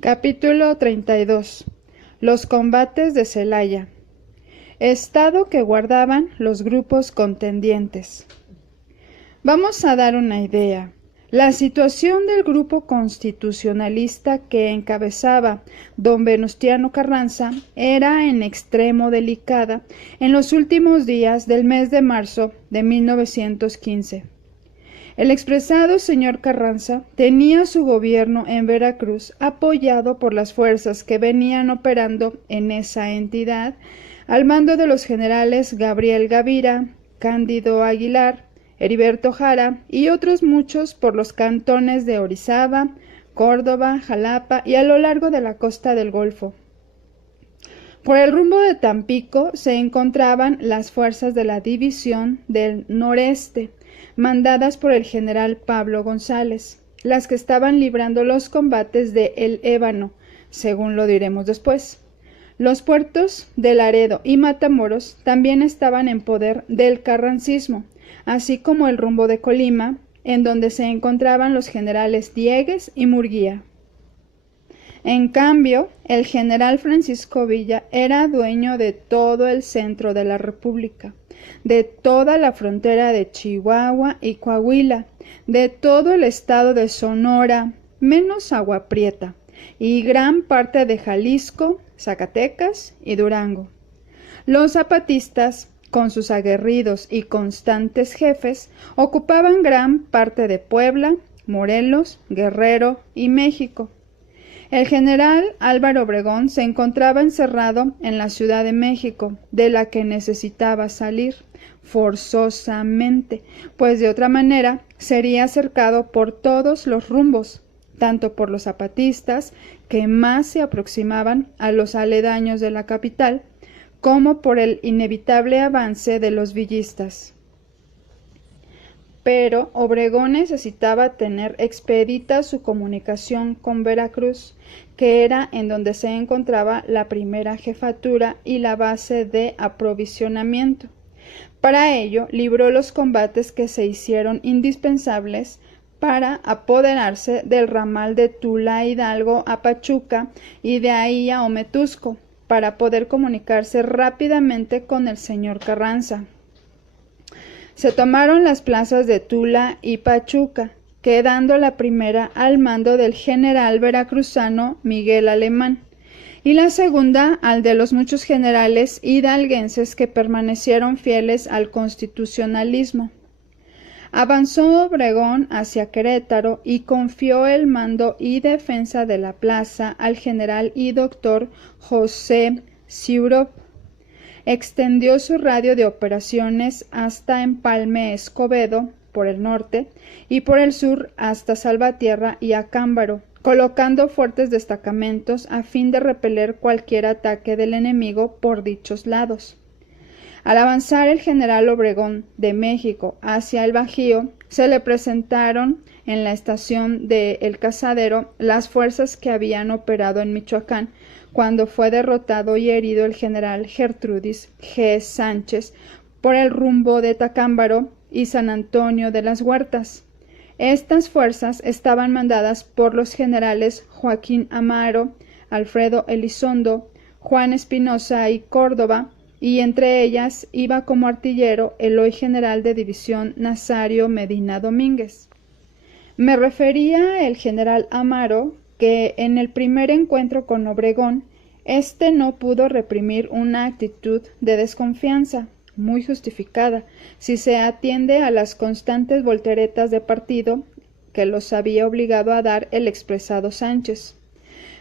Capítulo 32. Los combates de Celaya. Estado que guardaban los grupos contendientes. Vamos a dar una idea. La situación del grupo constitucionalista que encabezaba don Venustiano Carranza era en extremo delicada en los últimos días del mes de marzo de 1915. El expresado señor Carranza tenía su gobierno en Veracruz apoyado por las fuerzas que venían operando en esa entidad al mando de los generales Gabriel Gavira, Cándido Aguilar, Heriberto Jara y otros muchos por los cantones de Orizaba, Córdoba, Jalapa y a lo largo de la costa del Golfo. Por el rumbo de Tampico se encontraban las fuerzas de la División del Noreste, mandadas por el general Pablo González, las que estaban librando los combates de El Ébano, según lo diremos después. Los puertos de Laredo y Matamoros también estaban en poder del carrancismo, así como el rumbo de Colima, en donde se encontraban los generales Diegues y Murguía. En cambio, el general Francisco Villa era dueño de todo el centro de la República, de toda la frontera de Chihuahua y Coahuila, de todo el estado de Sonora, menos Agua Prieta, y gran parte de Jalisco, Zacatecas y Durango. Los zapatistas, con sus aguerridos y constantes jefes, ocupaban gran parte de Puebla, Morelos, Guerrero y México. El general Álvaro Obregón se encontraba encerrado en la Ciudad de México, de la que necesitaba salir forzosamente, pues de otra manera sería cercado por todos los rumbos, tanto por los zapatistas, que más se aproximaban a los aledaños de la capital, como por el inevitable avance de los villistas. Pero Obregón necesitaba tener expedita su comunicación con Veracruz, que era en donde se encontraba la primera jefatura y la base de aprovisionamiento. Para ello, libró los combates que se hicieron indispensables para apoderarse del ramal de Tula Hidalgo a Pachuca y de ahí a Ometusco, para poder comunicarse rápidamente con el señor Carranza. Se tomaron las plazas de Tula y Pachuca, quedando la primera al mando del general veracruzano Miguel Alemán, y la segunda al de los muchos generales hidalguenses que permanecieron fieles al constitucionalismo. Avanzó Obregón hacia Querétaro y confió el mando y defensa de la plaza al general y doctor José Siurop. Extendió su radio de operaciones hasta Empalme Escobedo, por el norte, y por el sur hasta Salvatierra y Acámbaro, colocando fuertes destacamentos a fin de repeler cualquier ataque del enemigo por dichos lados. Al avanzar el general Obregón de México hacia el Bajío, se le presentaron en la estación de El Cazadero las fuerzas que habían operado en Michoacán cuando fue derrotado y herido el general Gertrudis G. Sánchez por el rumbo de Tacámbaro y San Antonio de las Huertas. Estas fuerzas estaban mandadas por los generales Joaquín Amaro, Alfredo Elizondo, Juan Espinosa y Córdoba, y entre ellas iba como artillero el hoy general de división Nazario Medina Domínguez. Me refería el general Amaro que en el primer encuentro con Obregón, éste no pudo reprimir una actitud de desconfianza, muy justificada, si se atiende a las constantes volteretas de partido que los había obligado a dar el expresado Sánchez.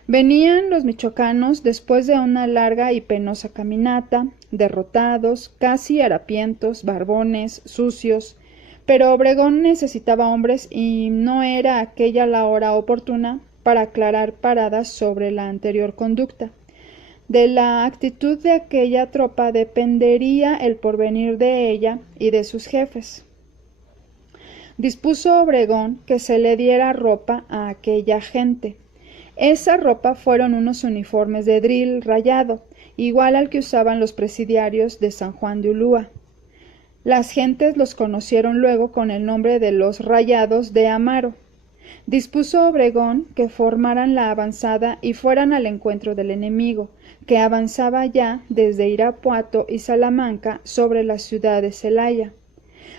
Venían los michoacanos después de una larga y penosa caminata, derrotados, casi harapientos, barbones, sucios, pero Obregón necesitaba hombres y no era aquella la hora oportuna para aclarar paradas sobre la anterior conducta. De la actitud de aquella tropa dependería el porvenir de ella y de sus jefes. Dispuso Obregón que se le diera ropa a aquella gente. Esa ropa fueron unos uniformes de dril rayado, igual al que usaban los presidiarios de San Juan de Ulúa. Las gentes los conocieron luego con el nombre de los Rayados de Amaro. Dispuso Obregón que formaran la avanzada y fueran al encuentro del enemigo, que avanzaba ya desde Irapuato y Salamanca sobre la ciudad de Celaya.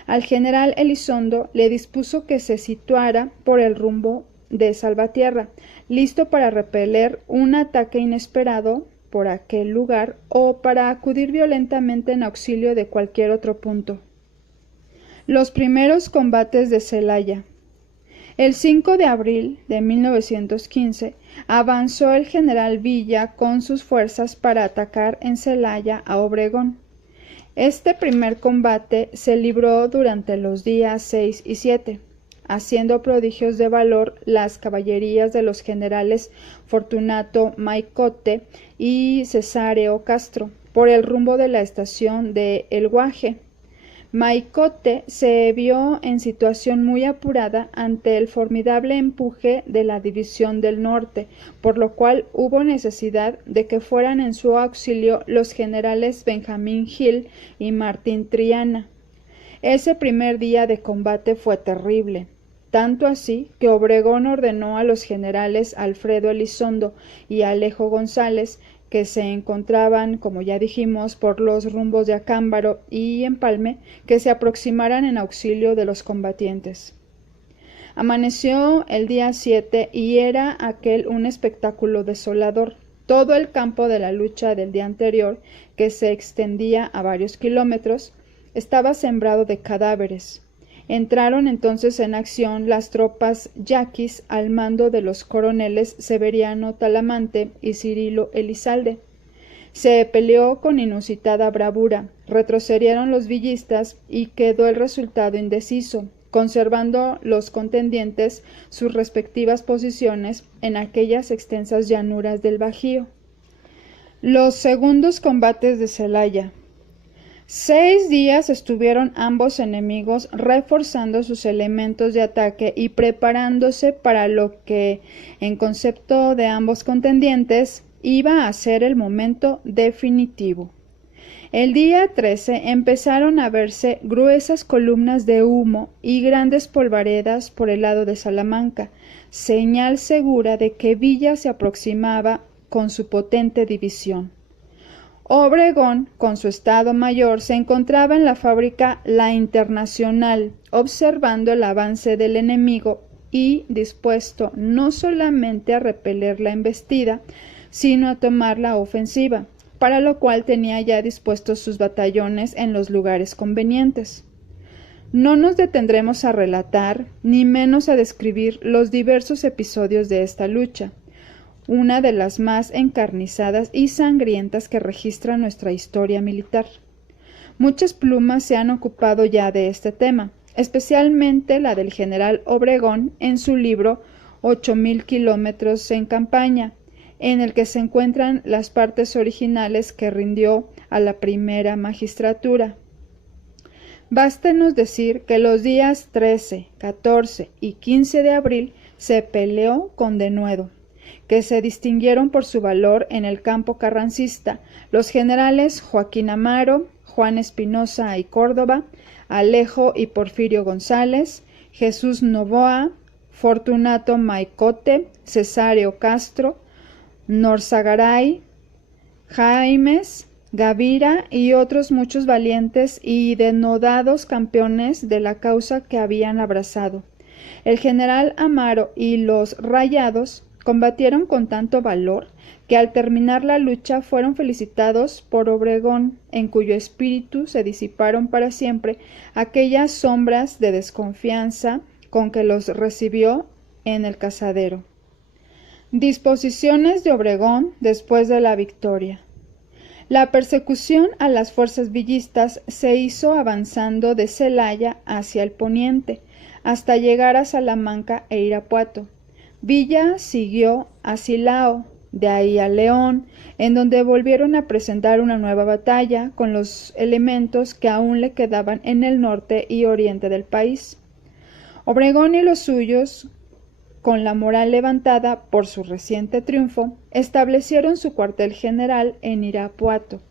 Al general Elizondo le dispuso que se situara por el rumbo de Salvatierra, listo para repeler un ataque inesperado por aquel lugar o para acudir violentamente en auxilio de cualquier otro punto. Los primeros combates de Celaya. El 5 de abril de 1915 avanzó el general Villa con sus fuerzas para atacar en Celaya a Obregón. Este primer combate se libró durante los días 6 y 7, haciendo prodigios de valor las caballerías de los generales Fortunato Maicote y Cesáreo Castro por el rumbo de la estación de El Guaje. Maicote se vio en situación muy apurada ante el formidable empuje de la División del Norte, por lo cual hubo necesidad de que fueran en su auxilio los generales Benjamín Gil y Martín Triana. Ese primer día de combate fue terrible, tanto así que Obregón ordenó a los generales Alfredo Elizondo y Alejo González, que se encontraban, como ya dijimos, por los rumbos de Acámbaro y Empalme, que se aproximaran en auxilio de los combatientes. Amaneció el día 7 y era aquel un espectáculo desolador. Todo el campo de la lucha del día anterior, que se extendía a varios kilómetros, estaba sembrado de cadáveres. Entraron entonces en acción las tropas yaquis al mando de los coroneles Severiano Talamante y Cirilo Elizalde. Se peleó con inusitada bravura, retrocedieron los villistas y quedó el resultado indeciso, conservando los contendientes sus respectivas posiciones en aquellas extensas llanuras del Bajío. Los segundos combates de Celaya. 6 días estuvieron ambos enemigos reforzando sus elementos de ataque y preparándose para lo que, en concepto de ambos contendientes, iba a ser el momento definitivo. El día 13 empezaron a verse gruesas columnas de humo y grandes polvaredas por el lado de Salamanca, señal segura de que Villa se aproximaba con su potente división. Obregón, con su Estado Mayor, se encontraba en la fábrica La Internacional, observando el avance del enemigo y dispuesto no solamente a repeler la embestida, sino a tomar la ofensiva, para lo cual tenía ya dispuestos sus batallones en los lugares convenientes. No nos detendremos a relatar, ni menos a describir los diversos episodios de esta lucha, una de las más encarnizadas y sangrientas que registra nuestra historia militar. Muchas plumas se han ocupado ya de este tema, especialmente la del general Obregón en su libro 8.000 kilómetros en campaña, en el que se encuentran las partes originales que rindió a la primera magistratura. Bástenos decir que los días 13, 14 y 15 de abril se peleó con denuedo, que se distinguieron por su valor en el campo carrancista los generales Joaquín Amaro, Juan Espinosa y Córdoba, Alejo y Porfirio González, Jesús Novoa, Fortunato Maicote, Cesáreo Castro, Norzagaray, Jaimes, Gavira y otros muchos valientes y denodados campeones de la causa que habían abrazado. El general Amaro y los Rayados combatieron con tanto valor que al terminar la lucha fueron felicitados por Obregón, en cuyo espíritu se disiparon para siempre aquellas sombras de desconfianza con que los recibió en el cazadero. Disposiciones de Obregón después de la victoria. La persecución a las fuerzas villistas se hizo avanzando de Celaya hacia el poniente, hasta llegar a Salamanca e Irapuato. Villa siguió a Silao, de ahí a León, en donde volvieron a presentar una nueva batalla con los elementos que aún le quedaban en el norte y oriente del país. Obregón y los suyos, con la moral levantada por su reciente triunfo, establecieron su cuartel general en Irapuato,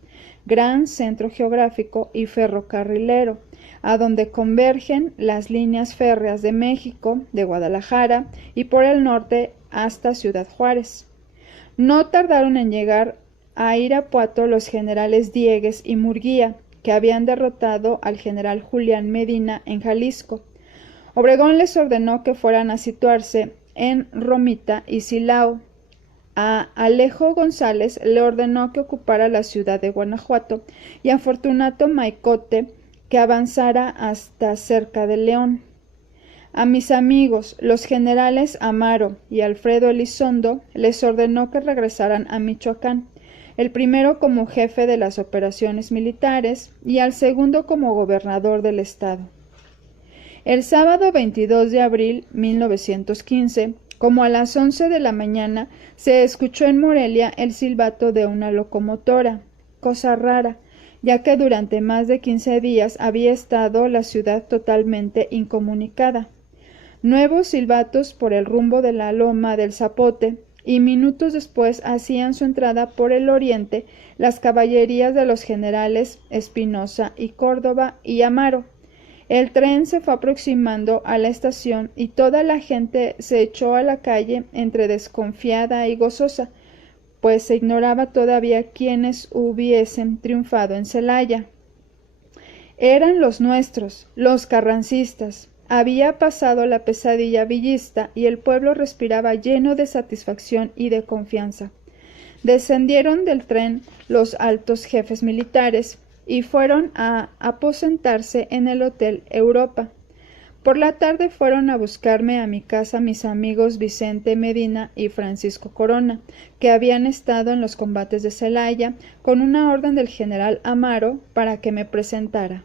gran centro geográfico y ferrocarrilero, a donde convergen las líneas férreas de México, de Guadalajara y por el norte hasta Ciudad Juárez. No tardaron en llegar a Irapuato los generales Diegues y Murguía, que habían derrotado al general Julián Medina en Jalisco. Obregón les ordenó que fueran a situarse en Romita y Silao. A Alejo González le ordenó que ocupara la ciudad de Guanajuato y a Fortunato Maicote que avanzara hasta cerca de León. A mis amigos, los generales Amaro y Alfredo Elizondo, les ordenó que regresaran a Michoacán, el primero como jefe de las operaciones militares y al segundo como gobernador del estado. El sábado 22 de abril 1915, como a las 11 de la mañana, se escuchó en Morelia el silbato de una locomotora, cosa rara, ya que durante más de 15 días había estado la ciudad totalmente incomunicada. Nuevos silbatos por el rumbo de la loma del Zapote, y minutos después hacían su entrada por el oriente las caballerías de los generales Espinosa y Córdoba y Amaro. El tren se fue aproximando a la estación y toda la gente se echó a la calle entre desconfiada y gozosa, pues se ignoraba todavía quiénes hubiesen triunfado en Celaya. Eran los nuestros, los carrancistas. Había pasado la pesadilla villista y el pueblo respiraba lleno de satisfacción y de confianza. Descendieron del tren los altos jefes militares y fueron a aposentarse en el Hotel Europa. Por la tarde fueron a buscarme a mi casa mis amigos Vicente Medina y Francisco Corona, que habían estado en los combates de Celaya, con una orden del general Amaro para que me presentara.